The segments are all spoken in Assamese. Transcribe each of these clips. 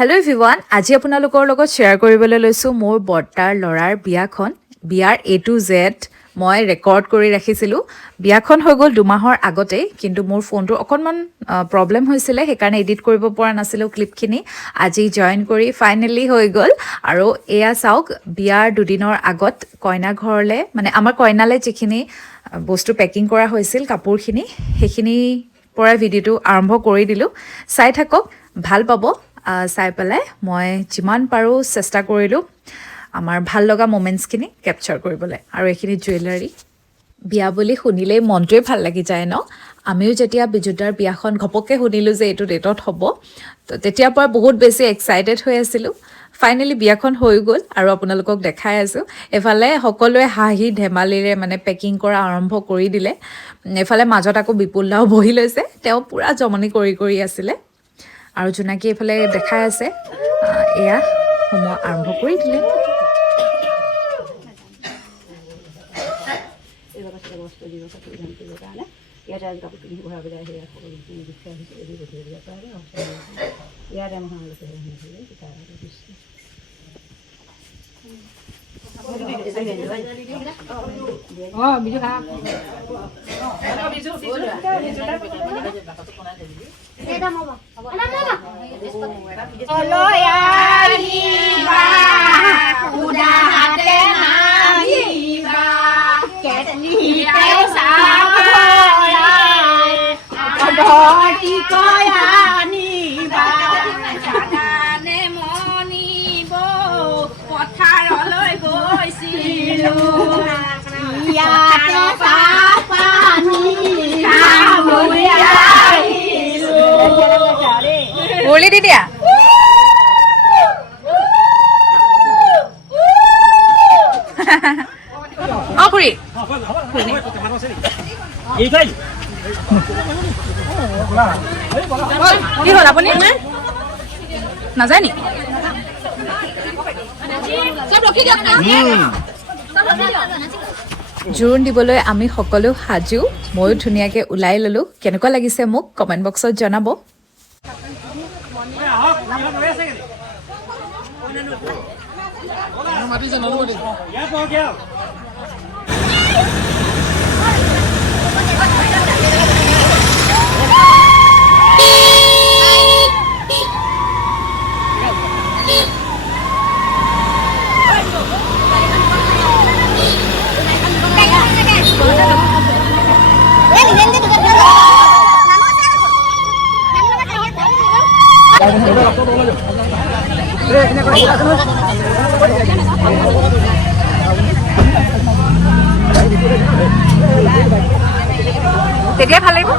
হেল্ল' এভৰিৱান, আজি আপোনালোকৰ লগত শ্বেয়াৰ কৰিবলৈ লৈছোঁ মোৰ বৰ্তাৰ ল'ৰাৰ বিয়াৰ A to Z মই ৰেকৰ্ড কৰি ৰাখিছিলোঁ। বিয়াখন হৈ গ'ল 2 মাহৰ আগতেই, কিন্তু মোৰ ফোনটো অকণমান প্ৰব্লেম হৈছিলে, সেইকাৰণে এডিট কৰিব পৰা নাছিলোঁ ক্লিপখিনি। আজি জইন কৰি ফাইনেলি হৈ গ'ল আৰু এয়া চাওক, বিয়াৰ 2 দিনৰ আগত কইনা ঘৰলৈ মানে আমাৰ কইনালৈ যিখিনি বস্তু পেকিং কৰা হৈছিল কাপোৰখিনি, সেইখিনিৰ পৰা ভিডিঅ'টো আৰম্ভ কৰি দিলোঁ। চাই থাকক, ভাল পাব। চাই পেলাই মই যিমান পাৰোঁ চেষ্টা কৰিলোঁ আমাৰ ভাল লগা মোমেণ্টছখিনি কেপচাৰ কৰিবলৈ। আৰু এইখিনি জুৱেলাৰী, বিয়া বুলি শুনিলেই মনটোৱে ভাল লাগি যায় ন। আমিও যেতিয়া বিজুদাৰ বিয়াখন ঘপককৈ শুনিলোঁ যে এইটো ডেটত হ'ব, তো তেতিয়াৰ পৰা বহুত বেছি এক্সাইটেড হৈ আছিলোঁ। ফাইনেলি বিয়াখন হৈ গ'ল আৰু আপোনালোকক দেখাই আছোঁ। এফালে সকলোৱে হাঁহি ধেমালিৰে মানে পেকিং কৰা আৰম্ভ কৰি দিলে। এফালে মাজত আকৌ বিপুল দাও বহি লৈছে, তেওঁ পূৰা জমনি কৰি আছিলে। আৰু জোনাকী এইফালে দেখাই আছে, এয়া সোমোৱা আৰম্ভ কৰি দিলে। বলি দি দিয়া। খুৰী কি হ'ল, আপুনি নাযায় নি? জোৰোণ দিবলৈ আমি সকলো সাজু, ময়ো ধুনীয়াকৈ ওলাই ল'লোঁ। কেনেকুৱা লাগিছে মোক কমেণ্ট বক্সত জনাব। তেতিয়া ভাল লাগিব।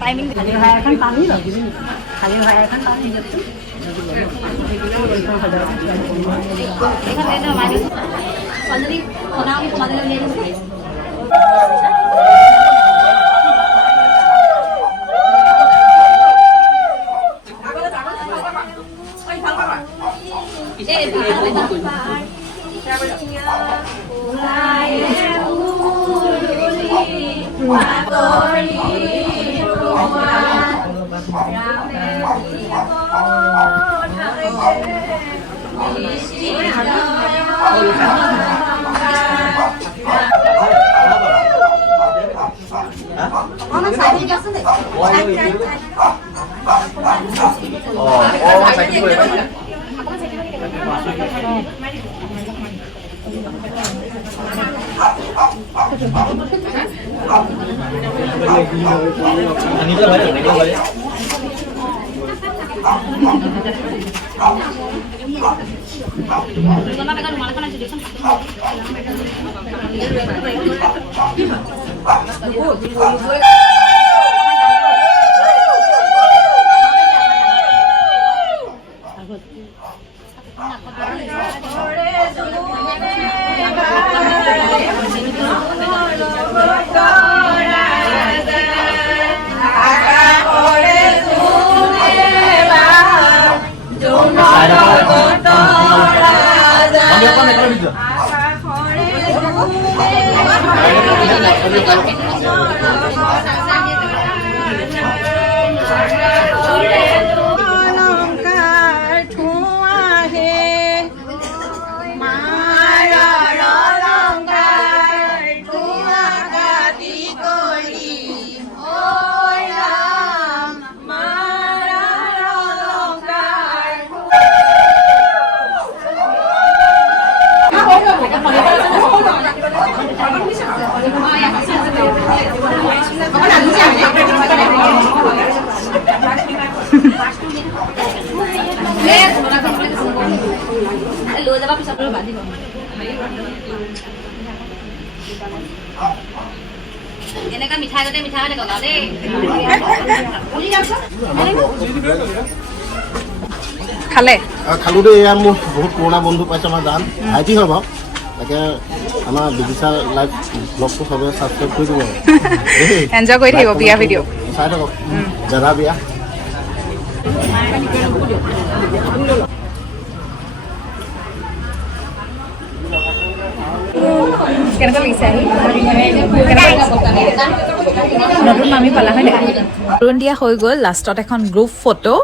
টাইমিং খালি হয় এখন পানী খালি হয় এখন পানী এনেকা মিঠাই গতে গলা দেই খালে খালো দেই এয়া মোৰ বহুত পুৰণা বন্ধু পাইছে আমাৰ জান ভাইটি হয় বাৰু তাকে আমাৰ বিদিশা লাইভ ব্লগটো সবে ছাবস্ক্ৰাইব কৰি দিব এনজয় কৰি থাকিব বিয়া ভিডিঅ' চাই থাকক দাদা বিয়া নতুন মামী পালা হয় তৰুণ দিয়া হৈ গ'ল লাষ্টত এখন গ্ৰুপ ফটো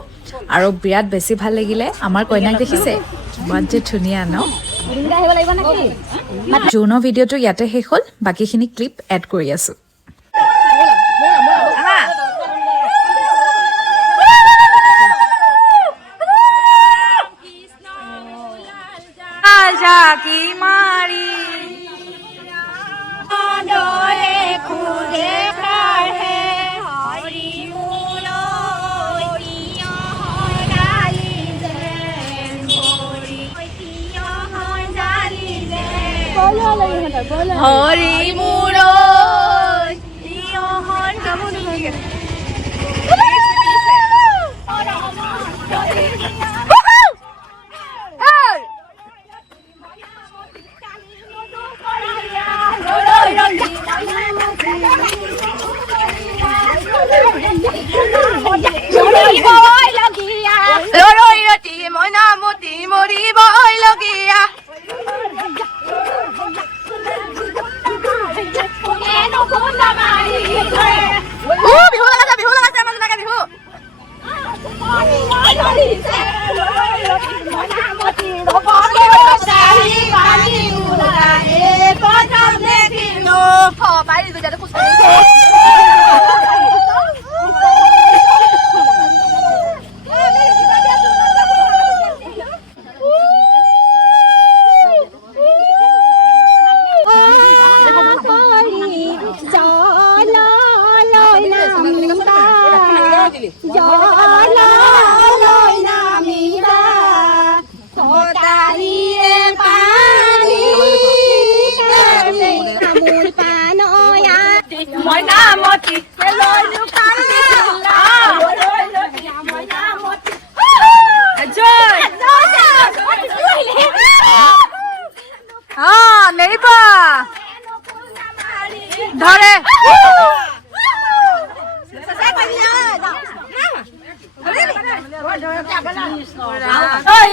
আৰু বিৰাট বেছি ভাল লাগিলে আমাৰ কইনাক দেখিছে বৰ যে ধুনীয়া ন জুনৰ ভিডিঅ'টো ইয়াতে শেষ হ'ল বাকীখিনি ক্লিপ এড কৰি আছোঁ হৰি মোৰ ধৰে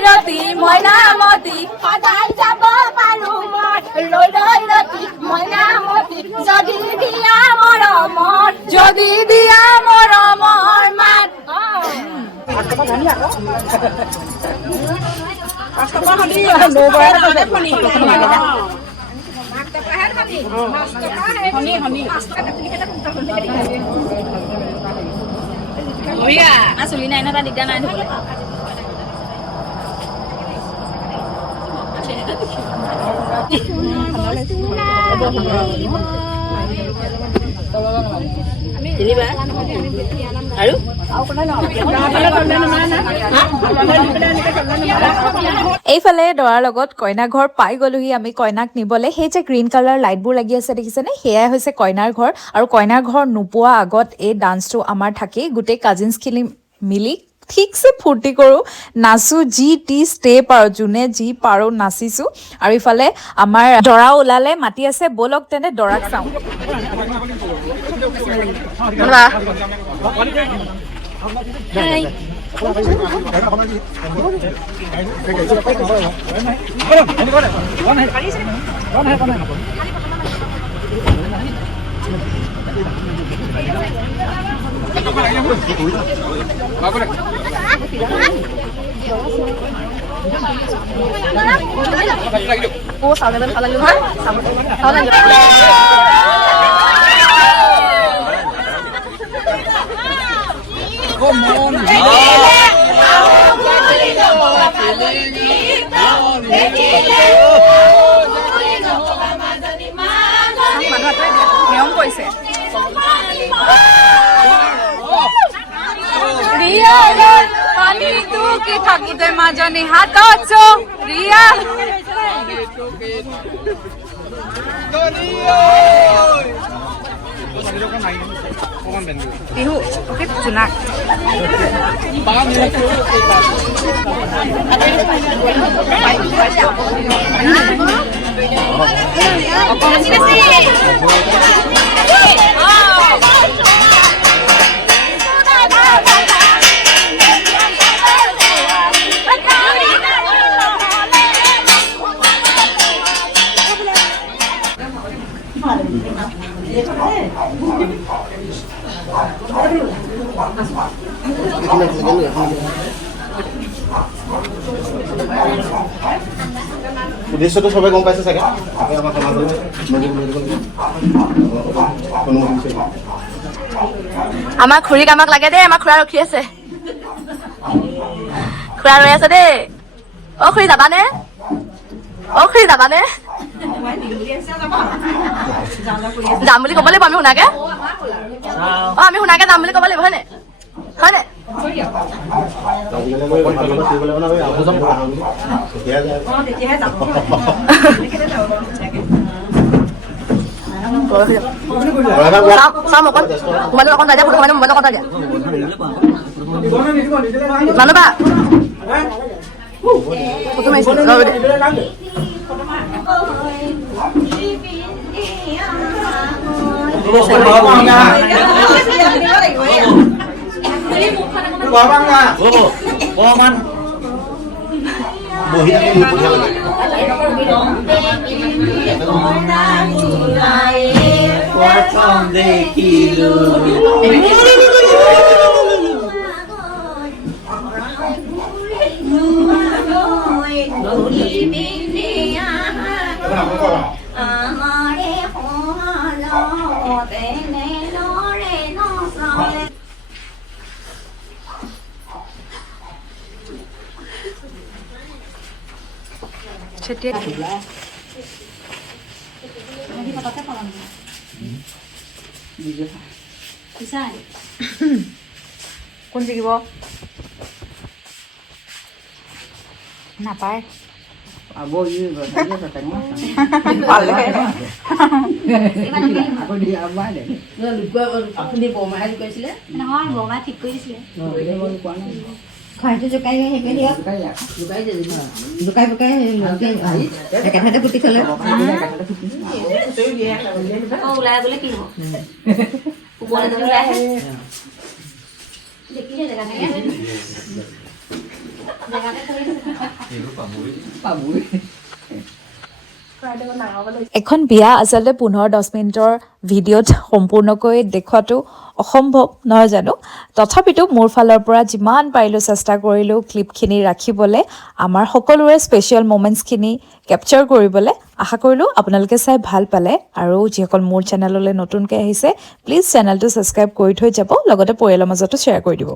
ৰতি মইনামতি সদায় যাব পাৰো মই ৰতি মইনামতি যদি দিয়া মৰমৰ মাত চুলি নাই ন তাৰ দিগদাৰ নাই ধৰিবলৈ আমি তিনিবাৰ আৰু এইফালে দৰাৰ লগত কইনা ঘৰ পাই গলোহি আমি কইনাক নিবলৈ। সেই যে গ্ৰীণ কালাৰ লাইটবোৰ লাগি আছে দেখিছেনে, সেয়াই হৈছে কইনাৰ ঘৰ। আৰু কইনাৰ ঘৰ নোপোৱা আগত এই ডান্সটো আমাৰ থাকেই। গোটেই কাজিনছখিনি মিলি ঠিকছে ফূৰ্তি কৰোঁ, নাচোঁ, যি টি ষ্টেপ আৰু যোনে যি পাৰোঁ নাচিছোঁ। আৰু ইফালে আমাৰ দৰা ওলালে, মাতি আছে ব'লক তেনে দৰাক চাওঁ। নিয়ম কৰিছে পানীটো কি থাকোতে মাজনী হাতত ৰিয়া বিহু জোনাক উদ্দেশ্যটো সবে গম পাইছে চাগে। আমাৰ খুৰীক আমাক লাগে দেই, আমাৰ খুৰা ৰখি আছে, খুৰা ৰৈ আছে দেই। অ' খুৰী যাবানে? অ' খুৰী যাবানে? যাম বুলি ক'ব লাগিব আমি শুনাকে। অ' আমি শুনাকে যাম বুলি ক'ব লাগিব, হয়নে হয়নে? মোবাইল অকণ দিয়া, মোবাইল অকণ দিয়া মানবা ফটো মাৰিছো। কোন জিকিব নাপায় নহয় বৰমা ঠিক কৰি দিছিলে খৰাইটো জোকাই সেইকাৰণে জোকাই পকাই একেঠাইতে পুতি থলে ওলাই গ'লে কি হ'ব? ওপৰলৈ যদি ওলাই আহে দেখিলে জেগাতে এখন বিয়া আচলতে 15-10 মিনিটৰ ভিডিঅ'ত সম্পূৰ্ণকৈ দেখুৱাটো অসম্ভৱ নহয় জানো। তথাপিতো মোৰ ফালৰ পৰা যিমান পাৰিলোঁ চেষ্টা কৰিলোঁ ক্লিপখিনি ৰাখিবলৈ, আমাৰ সকলোৰে স্পেচিয়েল মোমেণ্টছখিনি কেপচাৰ কৰিবলৈ। আশা কৰিলোঁ আপোনালোকে চাই ভাল পালে। আৰু যিসকল মোৰ চেনেললৈ নতুনকৈ আহিছে প্লিজ চেনেলটো ছাবস্ক্ৰাইব কৰি থৈ যাব, লগতে পৰিয়ালৰ মাজতো শ্বেয়াৰ কৰি দিব।